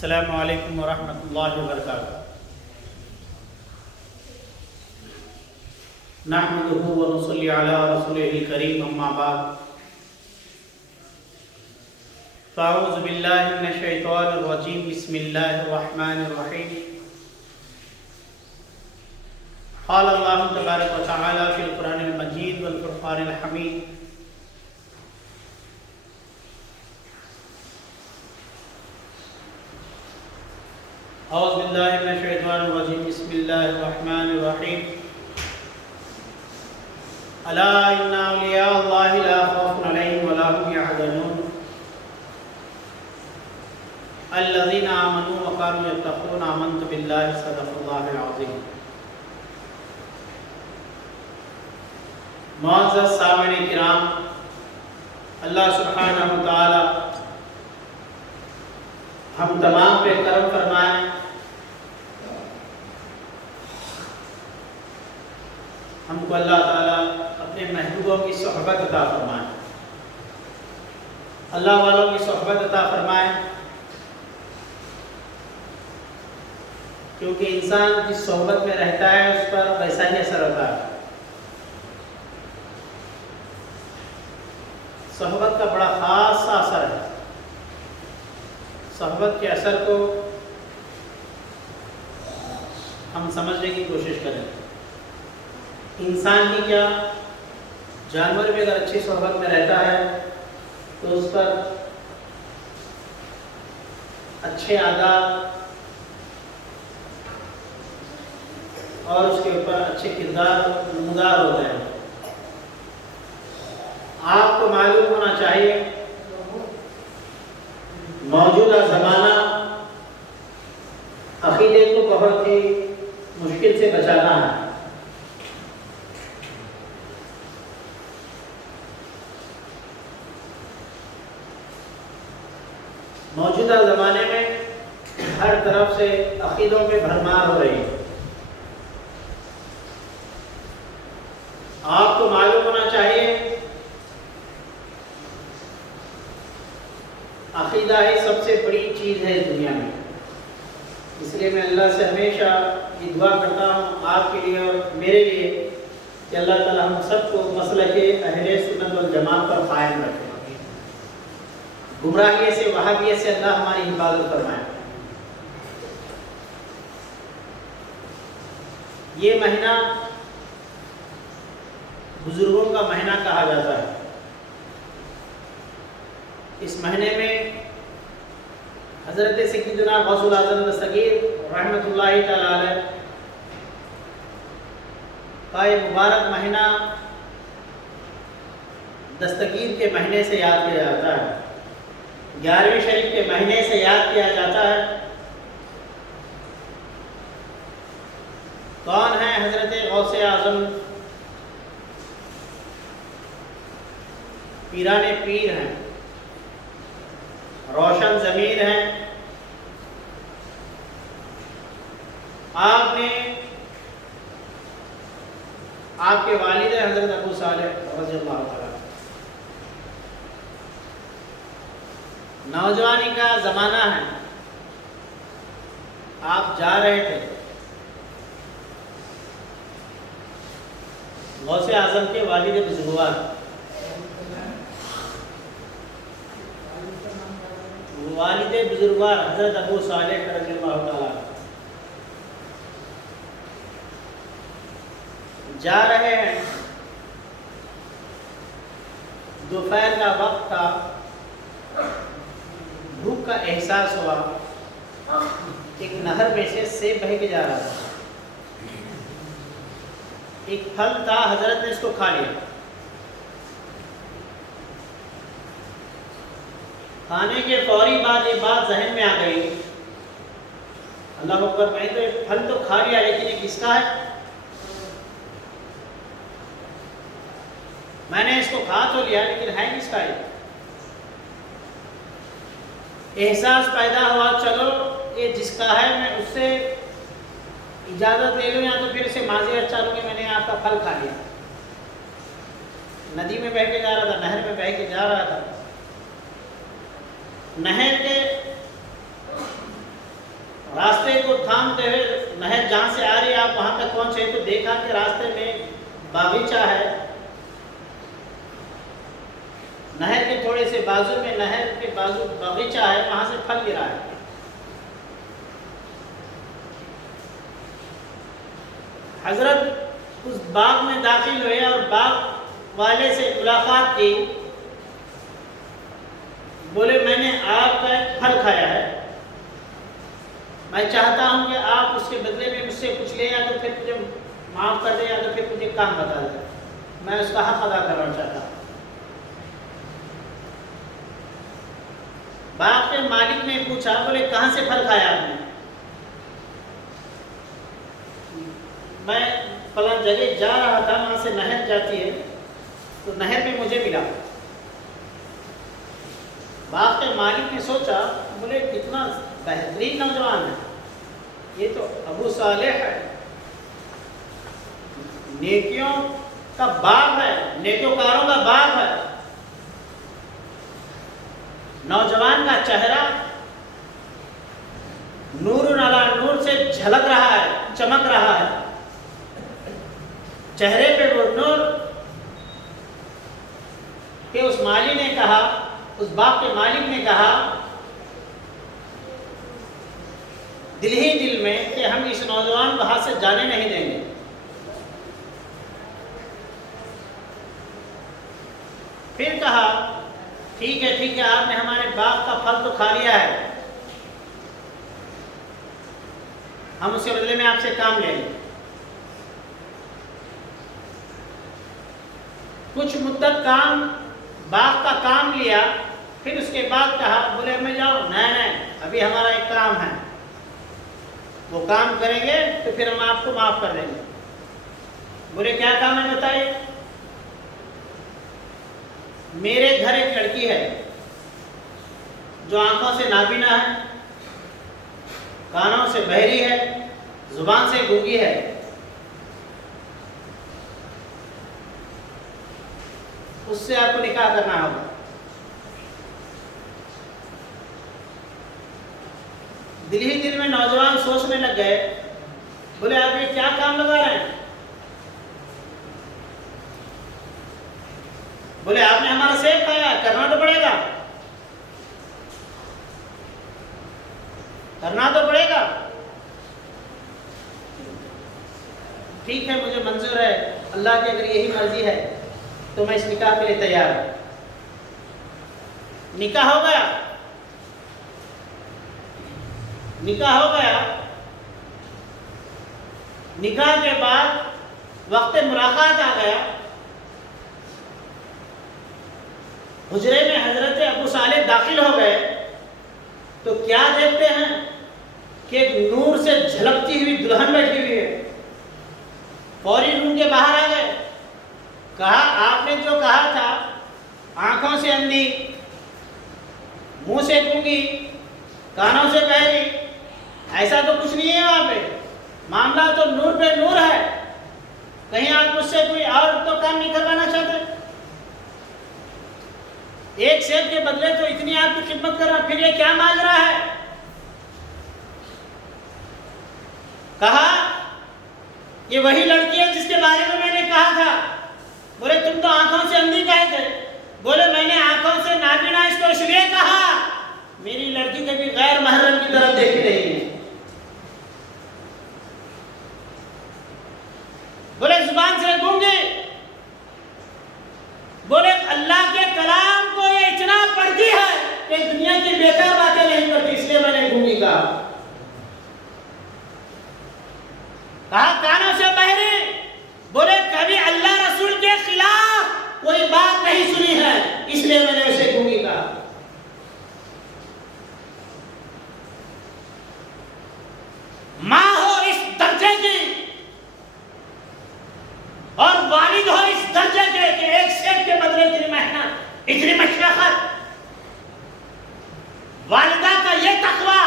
السلام علیکم ورحمۃ اللہ وبرکاتہ۔ نحمده ونصلی علی رسولہ الکریم، اما بعد فاعوذ باللہ من الشیطان الرجیم، بسم اللہ الرحمن الرحیم۔ قال اللہ تبارک و تعالی فی القرآن المجید والفرقان الحمید، اعوذ باللہ من الشیطان الرجیم، بسم اللہ الرحمن الرحیم۔ الا ان اولیاء اللہ لا خوف علیہم ولا هم يحزنون الذین آمنوا وكانوا يتقون آمنت باللہ صدق اللہ العظیم۔ معزز سامعین کرام، اللہ سبحانہ و تعالی ہم تمام پہ کرم فرمائیں، ہم کو اللہ تعالیٰ اپنے محبوبوں کی صحبت عطا فرمائیں، اللہ والوں کی صحبت عطا فرمائیں، کیونکہ انسان جس صحبت میں رہتا ہے اس پر ویسا ہی اثر ہوتا ہے۔ صحبت کا بڑا خاص سا اثر ہے۔ صحبت کے اثر کو ہم سمجھنے کی کوشش کریں۔ انسان ہی کیا، جانور بھی اگر اچھی صحبت میں رہتا ہے تو اس پر اچھے عادات اور اس کے اوپر اچھے کردار نمودار ہوتے ہیں۔ آپ کو معلوم ہونا چاہیے موجودہ زمانہ عقیدے کو بہت ہی مشکل سے بچانا ہے۔ موجودہ زمانے میں ہر طرف سے عقیدوں میں بھرمار ہو رہی ہے۔ آپ کو معلوم ہونا چاہیے عقیدہ ہی سب سے بڑی چیز ہے اس دنیا میں۔ اس لیے میں اللہ سے ہمیشہ یہ دعا کرتا ہوں آپ کے لیے اور میرے لیے کہ اللہ تعالی ہم سب کو مسلک اہل سنت والجماعت پر قائم رکھے، گمراہی سے وہابیت سے اللہ ہماری حفاظت فرمائے۔ یہ مہینہ بزرگوں کا مہینہ کہا جاتا ہے۔ اس مہینے میں حضرت سیدنا غوث الاعظم دستگیر رحمۃ اللہ تعالی علیہ کا یہ مبارک مہینہ دستگیر کے مہینے سے یاد کیا جاتا ہے، 11ویں شریف کے مہینے سے یاد کیا جاتا ہے۔ کون ہیں حضرت غوث اعظم؟ پیران پیر ہیں، روشن ضمیر ہیں۔ آپ نے آپ کے والد حضرت ابو صالح رضی اللہ تعالیٰ، نوجوانی کا زمانہ ہے، آپ جا رہے تھے، غوث اعظم کے والد بزرگوار حضرت ابو صالح رضی اللہ تعالیٰ جا رہے ہیں۔ دوپہر کا وقت تھا، بھوک کا احساس ہوا، ایک نہر میں سے سیب بہہ کے جا رہا تھا، ایک پھل تھا، حضرت نے اس کو کھا لیا۔ کھانے کے فوری بعد یہ بات ذہن میں آ گئی، اللہ اکبر، میں تو یہ پھل تو کھا لیا لیکن یہ کس کا ہے؟ میں نے اس کو کھا تو لیا لیکن ہے کس کا ہے؟ احساس پیدا ہوا، چلو یہ جس کا ہے میں اس سے اجازت لے لوں یا تو پھر اسے معذرت چاہوں کہ میں نے آپ کا پھل کھا لیا۔ ندی میں بہہ کے جا رہا تھا، نہر میں بہہ کے جا رہا تھا، نہر کے راستے کو تھامتے ہوئے نہر جہاں سے آ رہی ہے آپ وہاں تک پہنچے تو دیکھا کہ راستے میں باغیچہ ہے، نہر کے تھوڑے سے بازو میں، نہر کے بازو باغیچہ ہے، وہاں سے پھل گرا ہے۔ حضرت اس باغ میں داخل ہوئے اور باغ والے سے ملاقات کی، بولے میں نے آپ کا ایک پھل کھایا ہے، میں چاہتا ہوں کہ آپ اس کے بدلے میں مجھ سے کچھ لیں، یا تو پھر مجھے معاف کر دیں یا تو پھر مجھے کام بتا دیں، میں اس کا حق ادا کرنا چاہتا ہوں۔ باغ کے مالک نے پوچھا، بولے کہاں سے پھل کھایا آپ نے؟ میں فلاں جگہ جا رہا تھا، وہاں سے نہر جاتی ہے تو نہر میں مجھے ملا۔ باغ کے مالک نے سوچا، بولے کتنا بہترین نوجوان ہے، یہ تو ابو صالح ہے، نیکیوں کا باغ ہے، نیکوکاروں کا باغ ہے۔ نوجوان کا چہرہ نور علی نور سے جھلک رہا ہے، چمک رہا ہے، چہرے پہ وہ نور کہ اس مالی نے کہا، اس باغ کے مالک نے کہا دل ہی دل میں کہ ہم اس نوجوان کو ہاتھ سے جانے نہیں دیں گے۔ پھر کہا ٹھیک ہے آپ نے ہمارے باغ کا پھل تو کھا لیا ہے، ہم اس کے بدلے میں آپ سے کام لیں گے۔ کچھ مدت باغ کا کام لیا، پھر اس کے بعد کہا، بولے میں جاؤ، نہیں ابھی ہمارا ایک کام ہے، وہ کام کریں گے تو پھر ہم آپ کو معاف کر دیں گے۔ بولے کیا کام ہے بتائیے؟ میرے گھر ایک لڑکی ہے جو آنکھوں سے نابینا ہے، کانوں سے بہری ہے، زبان سے گونگی ہے، اس سے آپ کو نکاح کرنا ہوگا۔ دل ہی دل میں نوجوان سوچنے لگ گئے، بولے آپ یہ کیا کام لگا رہے ہیں؟ بولے آپ نے ہمارا سیب کھایا، کرنا تو پڑے گا، کرنا تو پڑے گا۔ ٹھیک ہے مجھے منظور ہے، اللہ کی اگر یہی مرضی ہے تو میں اس نکاح کے لیے تیار ہوں۔ نکاح ہو گیا، نکاح ہو گیا۔ نکاح کے بعد وقت ملاقات آ گیا، حجرے میں حضرت ابو صالح داخل ہو گئے تو کیا دیکھتے ہیں کہ ایک نور سے جھلکتی ہوئی دلہن بیٹھی ہوئی ہے۔ فوری روم کے باہر آ گئے، کہا آپ نے جو کہا تھا آنکھوں سے اندھی، منہ سے گونگی، کانوں سے بہری، ایسا تو کچھ نہیں ہے، وہاں پہ معاملہ تو نور پہ نور ہے، کہیں آپ مجھ سے کوئی اور تو کام نہیں کروانا چاہتے؟ ایک سیب کے بدلے تو اتنی آپ کی خدمت کر رہا، پھر یہ کیا مانگ رہا ہے؟ کہا یہ وہی لڑکی ہے جس کے بارے میں نے کہا تھا۔ بولے تم تو آنکھوں سے اندھی کہے تھے۔ بولے میں نے آنکھوں سے نابینا اس کو اس لیے کہا، میری لڑکی کبھی غیر محرم کی طرف دیکھی نہیں ہے۔ بولے زبان سے گونگی، بولے اللہ کے کلام کو یہ اتنا پڑھتی ہے کہ دنیا کی بیکار باتیں نہیں کرتی، اس لیے میں نے گونگی کہا۔ کہا کانوں سے بہری، بولے کبھی اللہ رسول کے خلاف کوئی بات نہیں سنی ہے، اس لیے میں نے اسے گونگی کہا۔ ماں ہو اس درجے کی اور والد ہو اس درجے کے کہ ایک سیب کے بدلے اتنی محنت، اتنی مشقت، والدہ کا یہ تقویٰ،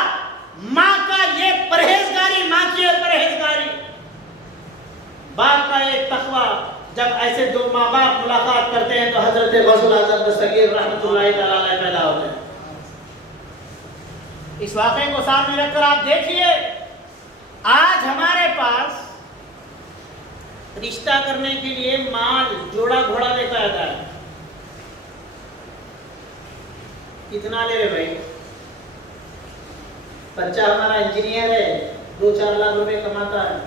ماں کا یہ پرہیزگاری، ماں کی یہ پرہیزگاری، باپ کا یہ تقویٰ، جب ایسے دو ماں باپ ملاقات کرتے ہیں تو حضرت غوث الاعظم دستگیر رحمۃ اللہ تعالی علیہ پیدا ہوتے ہیں۔ اس واقعے کو سامنے رکھ کر آپ دیکھیے آج ہمارے پاس رشتہ کرنے کے لیے مال جوڑا گھوڑا لے کر آتا ہے. کتنا لے رہے بھائی؟ بچہ ہمارا انجینئر ہے, 2-4 لاکھ روپے کماتا ہے.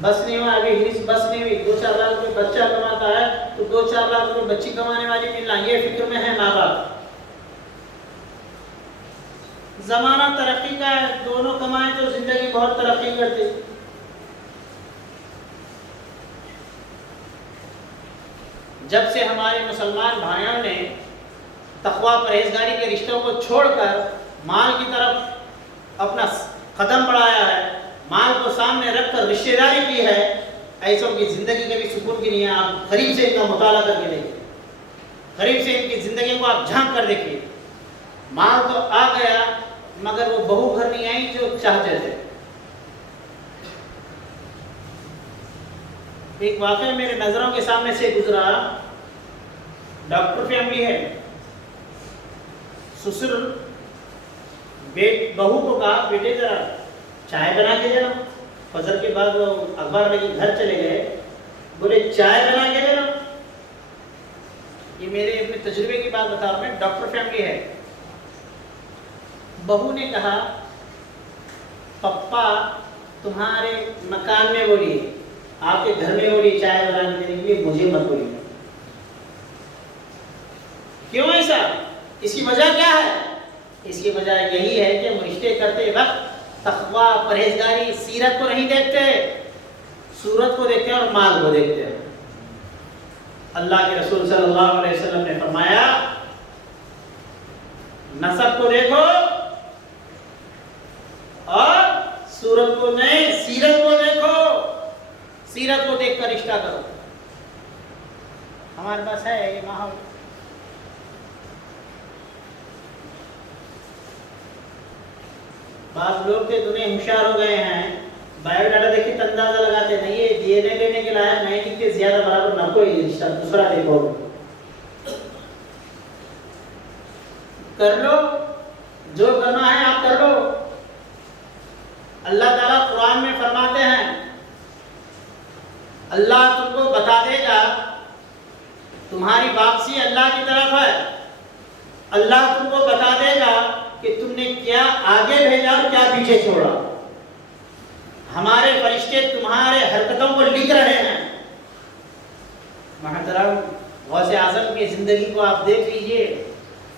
بس نہیں ہوا ابھی, بس نہیں ہوئی, 2-4 لاکھ روپے بچہ کماتا ہے تو 2-4 لاکھ روپے بچی کمانے والی ملنا, یہ فکر میں ہے ماں باپ. زمانہ ترقی کا ہے, دونوں کمائیں تو زندگی بہت ترقی کرتی. جب سے ہمارے مسلمان بھائیوں نے تقوی پرہیزگاری کے رشتوں کو چھوڑ کر مال کی طرف اپنا قدم بڑھایا ہے, مال کو سامنے رکھ کر رشتہ داری کی ہے, ایسوں کی زندگی کبھی سکون کی نہیں ہے. آپ قریب سے ان کا مطالعہ کر کے دیکھیں, قریب سے ان کی زندگی کو آپ جھانک کر دیکھیے. مال تو آ گیا مگر وہ بہو گھر نہیں آئی جو چاہتے تھے. ایک واقعہ میرے نظروں کے سامنے سے گزرا. ڈاکٹر فیملی ہے, سسر بہو کو کہا بیٹے ذرا چائے بنا کے دینا. فجر کے بعد وہ اخبار لے کے گھر چلے گئے, بولے چائے بنا کے دینا. یہ میرے اپنے تجربے کی بات بتا رہا ہوں, ڈاکٹر فیملی ہے. بہو نے کہا پپا تمہارے مکان میں بولیے, آپ کے گھر میں بولیے چائے بنانے دینے کے لیے, مجھے مت بولیے. کیوں ایسا؟ اس کی وجہ کیا ہے؟ اس کی وجہ یہی ہے کہ ہم رشتے کرتے وقت تقوی پرہیزگاری سیرت کو نہیں دیکھتے, صورت کو دیکھتے اور مال کو دیکھتے. اللہ کے رسول صلی اللہ علیہ وسلم نے فرمایا نسب کو دیکھو اور صورت کو نہیں, سیرت کو دیکھو, سیرت کو دیکھ کر رشتہ کرو. ہمارے پاس ہے یہ ماحول. بعض لوگ تھے دنیا ہوشیار ہو گئے ہیں, بایو ڈاٹا دیکھ کے اندازہ لگاتے نہیں یہ ڈی این اے لینے کے لائق نہیں, کتنے زیادہ برابر نہ کوئی رشتہ دوسرا دیکھو. کر لو جو کرنا ہے آپ کر لو. اللہ تعالیٰ قرآن میں فرماتے ہیں اللہ تم کو بتا دے گا, تمہاری واپسی اللہ کی طرف ہے. اللہ تم کو بتا دے گا کہ تم نے کیا آگے بھیجا اور کیا پیچھے چھوڑا. ہمارے فرشتے تمہارے حرکتوں کو لکھ رہے ہیں. محترم غوث اعظم کی زندگی کو آپ دیکھ لیجئے,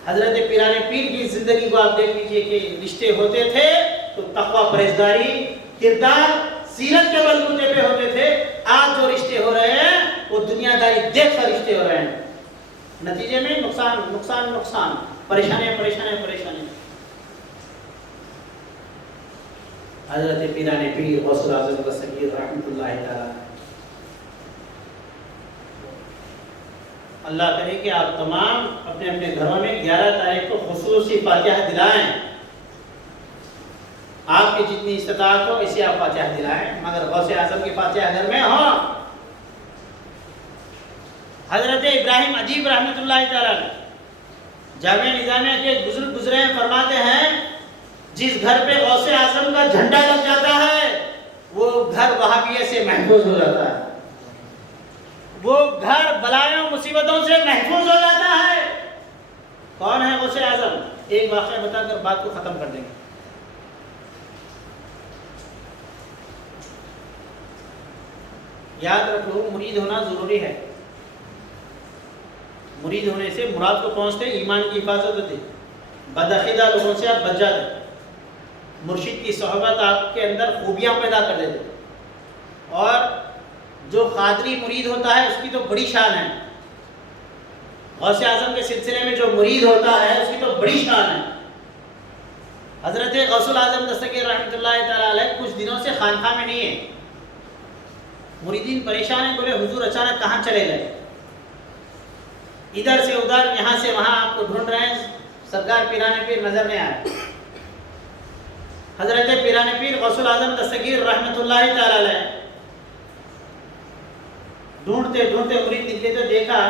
حضرت پیران پیر کی زندگی کو آپ دیکھ لیجئے کہ رشتے ہوتے تھے تو تقوی پرہیزگاری کردار سیرت کے بلبوتے پہ ہوتے تھے. آج جو رشتے ہو رہے ہیں وہ دنیا داری دیکھ کر رشتے ہو رہے ہیں, نتیجے میں نقصان نقصان نقصان, پریشانیاں پریشانیاں پریشانیاں. حضرت پیران پیر غوث اعظم دستگیر رحمۃ اللہ تعالی, اللہ کرے کہ آپ تمام اپنے اپنے گھروں میں 11 تاریخ کو خصوصی فاتحہ دلائیں. آپ کی جتنی استطاعت ہو اسے آپ فاتحہ دلائیں, مگر غوث اعظم کی فاتحہ گھر میں ہو. حضرت ابراہیم ادیب رحمۃ اللہ تعالی جامعہ نظامیہ کے بزرگ گزرے ہیں, فرماتے ہیں جس گھر پہ غوث اعظم کا جھنڈا لگ جاتا ہے وہ گھر وہابیہ سے محفوظ ہو جاتا ہے, وہ گھر بلایوں مصیبتوں سے محفوظ ہو جاتا ہے. کون ہے غوث اعظم؟ ایک واقعہ بتا کر بات کو ختم کر دیں گے. یاد رکھو مرید ہونا ضروری ہے. مرید ہونے سے مراد کو پہنچتے ایمان کی حفاظت ہوتی, بدعقیدہ لوگوں سے آپ بچ جاتے. مرشد کی صحبت آپ کے اندر خوبیاں پیدا کر دیتے, اور جو قادری مرید ہوتا ہے اس کی تو بڑی شان ہے. غوث اعظم کے سلسلے میں جو مرید ہوتا ہے اس کی تو بڑی شان ہے. حضرت غوث اعظم دستگیر رحمۃ اللہ تعالی علیہ کچھ دنوں سے خانقاہ میں نہیں ہے. مریدین پریشان ہیں, بولے حضور اچانک کہاں چلے گئے؟ ادھر سے ادھر یہاں سے وہاں آپ کو ڈھونڈ رہے ہیں, سرکار پیران پیر نظر نہیں آئے. حضرت پیران پیر غوث اعظم دستگیر رحمۃ اللہ تعالی علیہ ڈھونڈتے ڈھونڈتے مرید نکلے تو دیکھا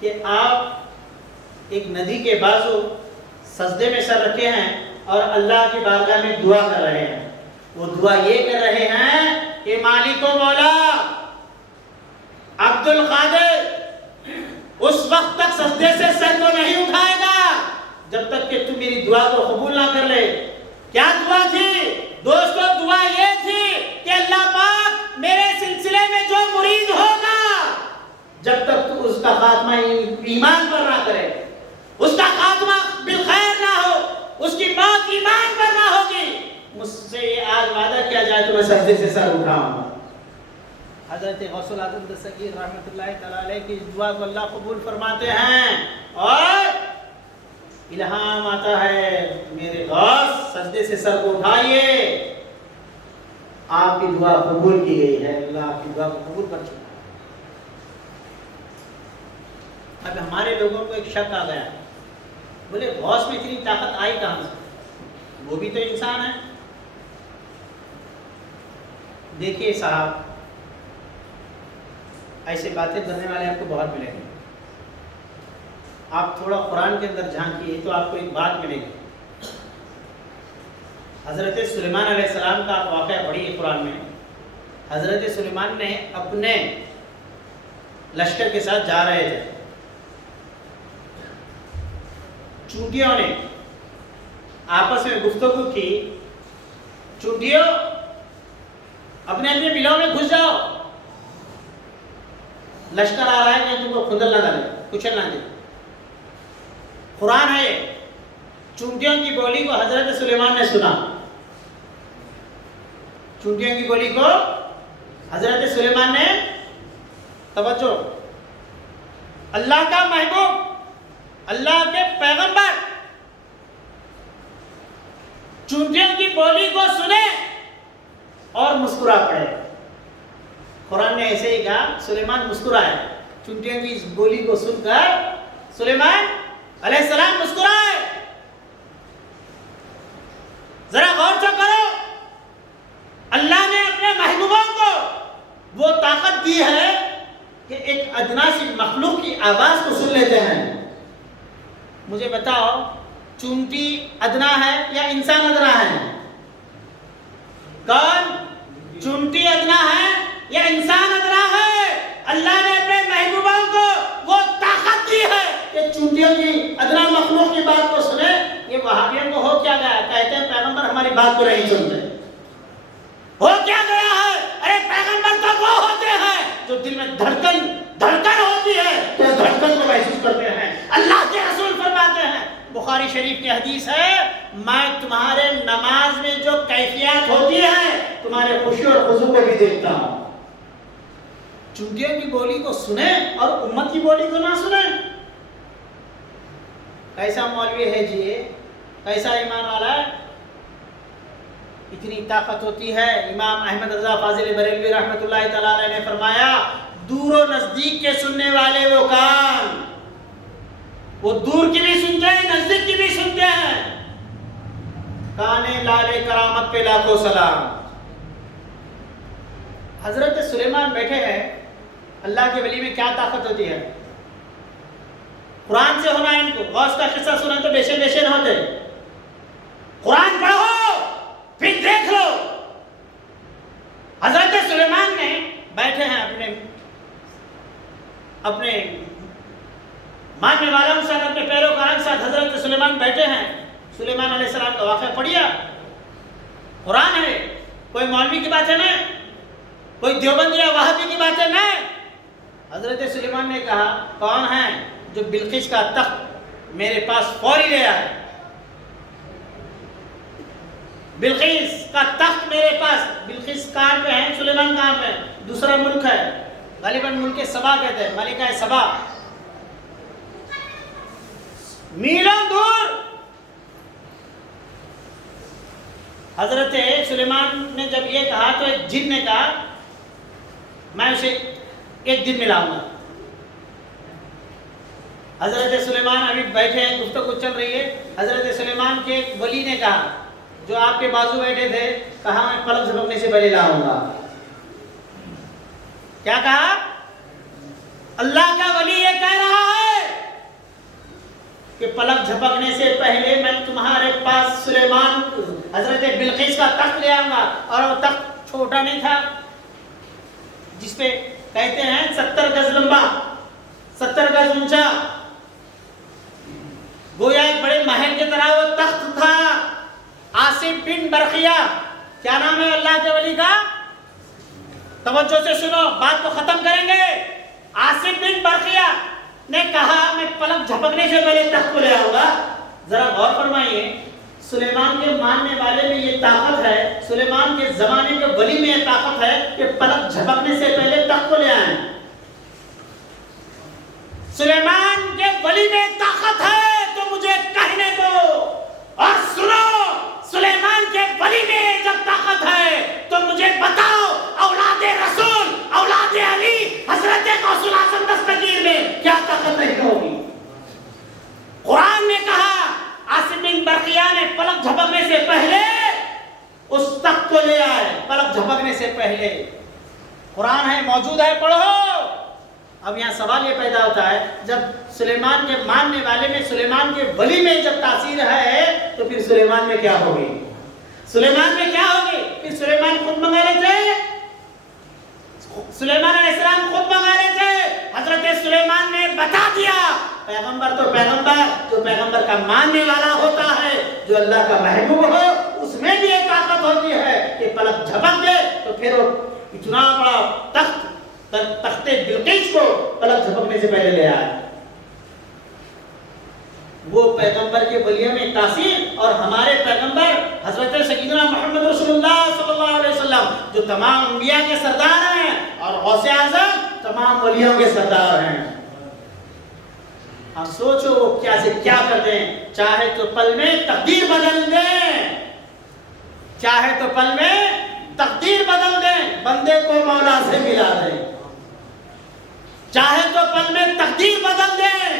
کہ آپ ایک ندی کے بازو سجدے میں سر رکھے ہیں اور اللہ کی بارگاہ میں دعا کر رہے ہیں. وہ دعا یہ کر رہے ہیں کہ مالک و مولا عبد القادر اس وقت تک سجدے سے سر کو نہیں اٹھائے گا جب تک کہ تم میری دعا کو قبول نہ کر لے. کیا دعا تھی دوستو؟ دعا یہ تھی کہ اللہ پاک میرے سلسلے میں جو مرید ہوگا جب تک تو اس کا خاتمہ ایمان پر نہ کرے، اس کا خاتمہ بالخیر نہ ہو، اس کی موت ایمان پر نہ ہوگی، مجھ سے یہ آج وعدہ کیا جائے تو میں سجدے سے سر اٹھاؤں گا. حضرت غوث العظم دستگیر رحمۃ اللہ تعالی علیہ کی دعا کو اللہ قبول فرماتے ہیں اور الہام آتا ہے میرے غوث سجدے سے سر کو اٹھائیے، آپ کی دعا قبول کی گئی ہے. اللہ آپ کی دعا کو قبول کر چکا. اب ہمارے لوگوں کو ایک شک آ گیا، بولے غوث میں اتنی طاقت آئی کہاں سے؟ وہ بھی تو انسان ہے. دیکھیے صاحب، ایسے باتیں کرنے والے آپ کو بہت ملیں گے. آپ تھوڑا قرآن کے اندر جھانکیے تو آپ کو ایک بات ملے گی. حضرت سلیمان علیہ السلام کا آپ واقعہ پڑھیے قرآن میں. حضرت سلیمان نے اپنے لشکر کے ساتھ جا رہے تھے، چونٹیوں نے آپس میں گفتگو کی، چونٹیوں اپنے اپنے بلوں میں گھس جاؤ، لشکر آ رہا ہے کہ تم کو کھندل نہ ڈالے، کچل نہ دے. قرآن ہے. چونٹیوں کی بولی کو حضرت سلیمان نے سنا. چونٹیوں کی بولی کو حضرت سلیمان نے، توجہ، اللہ کا محبوب، اللہ کے پیغمبر چونٹیوں کی بولی کو سنے اور مسکرا پڑے. قرآن نے ایسے ہی کہا، سلیمان مسکرائے. چونٹیوں کی اس بولی کو سن کر سلیمان علیہ السلام مسکرائے. ذرا غور سے کرو، اللہ نے اپنے محبوبوں کو وہ طاقت دی ہے کہ ایک ادنا سی مخلوق کی آواز کو سن لیتے ہیں. مجھے بتاؤ، چونٹی ادنا ہے یا انسان ادنا ہے؟ کون؟ چونٹی ادنا ہے یا انسان ادنا ہے؟ اللہ نے اپنے محبوبوں کو وہ طاقت دی ہے کہ چونٹیوں کی ادنا مخلوق کی بات کو سنے. یہ وہابیوں کو ہو کیا گیا؟ کہتے ہیں پیغمبر ہماری بات کو نہیں سنتے. ہو کیا گیا ہے؟ ارے پیغمبر تو وہ ہوتے ہیں جو دل میں دھڑکن ہوتی ہے تو دھڑکن کو محسوس کرتے ہیں. اللہ کے رسول فرماتے ہیں، بخاری شریف کی حدیث ہے، میں تمہارے نماز میں جو کیفیات ہوتی ہے تمہارے خوشی اور خضوع کو بھی دیکھتا ہوں. چونٹیوں کی بولی کو سنیں اور امت کی بولی کو نہ سنیں. کیسا مولوی ہے جی، کیسا ایمان والا ہے؟ اتنی طاقت ہوتی ہے. امام احمد رضا فاضل بریلوی رحمۃ اللہ تعالی علیہ نے فرمایا، دور و نزدیک کے سننے والے وہ کان، وہ دور کی بھی سنتے ہیں، نزدیک کی بھی سنتے ہیں. کانے لالے کرامت پہ لاکھوں سلام. حضرت سلیمان بیٹھے ہیں. اللہ کے ولی میں کیا طاقت ہوتی ہے؟ قرآن سے ہونا ہے. ان کو غوث کا قصہ سنا تو بے شین ہوتے. قرآن پڑھو پھر دیکھ لو. حضرت سلیمان نے بیٹھے ہیں اپنے ماننے والوں کے ساتھ، اپنے پیروکاروں کے ساتھ. حضرت سلیمان بیٹھے ہیں. سلیمان علیہ السلام کا واقعہ پڑھیا. قرآن ہے، کوئی مولوی کی بات ہے نہیں، کوئی دیوبندی یا وہابی کی بات ہے نہیں. حضرت سلیمان نے کہا، کون ہے جو بلقیس کا تخت میرے پاس فوری لے آئے؟ بلقیس کا تخت میرے پاس. بلقیس کہاں پہ ہے؟ سلیمان کہاں پہ؟ دوسرا ملک ہے، غالباً ملک سبا کہتے ہیں، ملکہ سبا، میلوں دور. حضرت سلیمان نے جب یہ کہا تو ایک جن نے کہا، میں اسے ایک دن ملاؤں گا. حضرت سلیمان ابھی بیٹھے ہیں، گفتگو چل رہی ہے. حضرت سلیمان کے ایک ولی نے کہا، جو آپ کے بازو بیٹھے تھے، کہا میں قلم جھپکنے سے پہلے لاؤں گا. کیا کہا؟ اللہ کا ولی یہ کہہ رہا ہے کہ پلک جھپکنے سے پہلے میں تمہارے پاس سلیمان حضرت بلقیس کا تخت لے آؤں گا. اور وہ تخت چھوٹا نہیں تھا جس پہ کہتے ہیں 70 گز لمبا 70 گز اونچا, گویا ایک بڑے محل کی طرح وہ تخت تھا. آصف بن برقیہ, کیا نام ہے اللہ کے ولی کا؟ توجہ سے سنو, بات کو ختم کریں گے. آصف بن برقیہ نے کہا میں پلک جھپکنے سے پہلے تخت کو لے آؤں گا. ذرا غور فرمائیے, سلیمان کے ماننے والے میں یہ طاقت ہے, سلیمان کے زمانے کے ولی میں یہ طاقت ہے کہ پلک جھپکنے سے پہلے تخت کو لے آئیں. سلیمان کے ولی میں طاقت ہے تو مجھے کہنے دو, اور سنو, سلیمان کے ولی میں جب طاقت ہے تو مجھے بتاؤ اولاد رسول, اولاد علی, حضرت غوث الاعظم دستگیر میں کیا طاقت نہیں ہوگی. قرآن نے کہا آصف بن برقیہ نے پلک جھپکنے سے پہلے اس تخت کو لے آئے. پلک جھپکنے سے پہلے قرآن ہے, موجود ہے, پڑھو. اب یہاں سوال یہ پیدا ہوتا ہے, جب سلیمان کے ماننے والے میں, سلیمان کے ولی میں جب تاثیر ہے تو پھر سلیمان میں کیا ہوگی؟ سلیمان میں کیا ہوگی؟ پھر سلیمان خود منگا لیتے, سلیمان علیہ السلام خود منگا لیتے. حضرت سلیمان نے بتا دیا, پیغمبر تو پیغمبر, جو پیغمبر کا ماننے والا ہوتا ہے, جو اللہ کا محبوب ہو, اس میں بھی ایک طاقت ہوتی ہے کہ پلک جھپک دے تو پھر وہ اتنا بڑا تخت بلقیس کو پلک جھپکنے سے پہلے لے آئے. وہ پیغمبر کے ولیوں میں تاثیر, اور ہمارے پیغمبر حضرت سیدنا محمد رسول اللہ صلی اللہ علیہ وسلم جو تمام انبیاء کے سردار ہیں اور غوث اعظم تمام ولیوں کے سردار ہیں. اب سوچو وہ کیا سے کیا کر دیں, چاہے تو پل میں تقدیر بدل دیں, چاہے تو پل میں تقدیر بدل دیں, بندے کو مولا سے ملا دیں. چاہے تو پل میں تقدیر بدل دیں,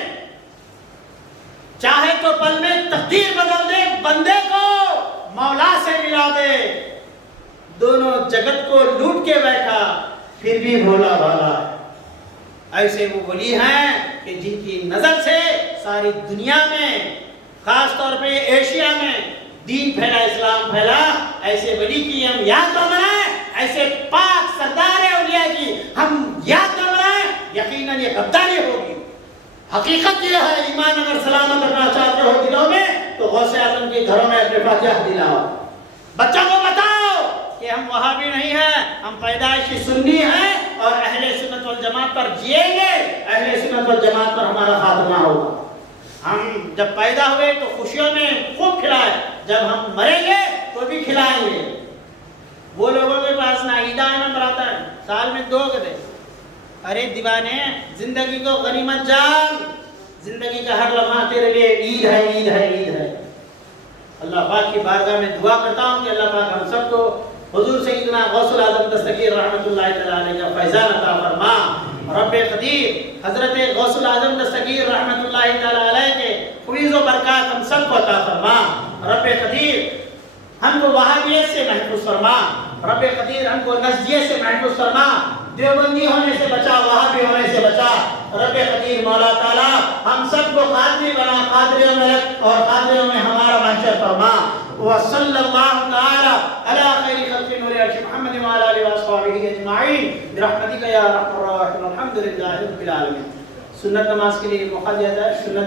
چاہے تو پل میں تقدیر بدل دے, بندے کو مولا سے ملا دے. دونوں جگت کو لوٹ کے بیٹھا پھر بھی بھولا بھالا. ایسے وہ ولی ہیں کہ جن کی نظر سے ساری دنیا میں, خاص طور پہ ایشیا میں دین پھیلا, اسلام پھیلا. ایسے ولی کی ہم یاد نہ منائیں, ایسے پاک سردار اولیاء کی ہم یاد نہ منائیں, یقیناً یہ غداری ہوگی. حقیقت یہ ہے, ایمان اگر سلامت رکھنا چاہتے ہو دلوں میں تو غوث اعظم کے گھروں میں اپنے فاتحہ دلاؤ. بچوں کو بتاؤ کہ ہم وہابی نہیں ہیں, ہم پیدائشی سنی ہیں اور اہل سنت والجماعت پر جیئیں گے. اہل سنت والجماعت پر ہمارا خاتمہ ہوگا. ہم جب پیدا ہوئے تو خوشیوں میں خوب کھلائے, جب ہم مریں گے تو بھی کھلائیں گے. وہ لوگوں کے پاس نہ عیدہ نمبر آتا ہے, سال میں 2 گدے. ارے دیوانے, زندگی کو غنیمت جان, زندگی کا ہر لمحہ تیرے لیے عید ہے, عید ہے, عید ہے. اللہ پاک کی بارگاہ میں دعا کرتا ہوں کہ اللہ پاک ہم سب کو حضور سیدنا غوث الاعظم دستگیر رحمۃ اللہ تعالی علیہ کا فیضان عطا فرما. رب قدیر حضرت غوث الاعظم دستگیر رحمۃ اللہ تعالی علیہ کے فیض و برکات ہم سب کو عطا فرما. رب قدیر ہم کو وہابیت سے محفوظ فرما. رب قدیر ہم کو نزدیت سے محفوظ فرما. دیوبندی ہونے سے بچا, وہابی ہونے سے بچا. رب قدیر مولا تعالی ہم سب کو قادری بنا, قادریوں میں رکھ اور قادریوں میں ہمارا محشر فرما. وصلی اللہ تعالی علی خیر خلق نور عرش محمد وعلی آلہ وصحبہ اجمعین برحمتک یا ارحم الراحمین. الحمدللہ رب العالمین. سنت نماز کے لیے موقع دیا جائے. سنت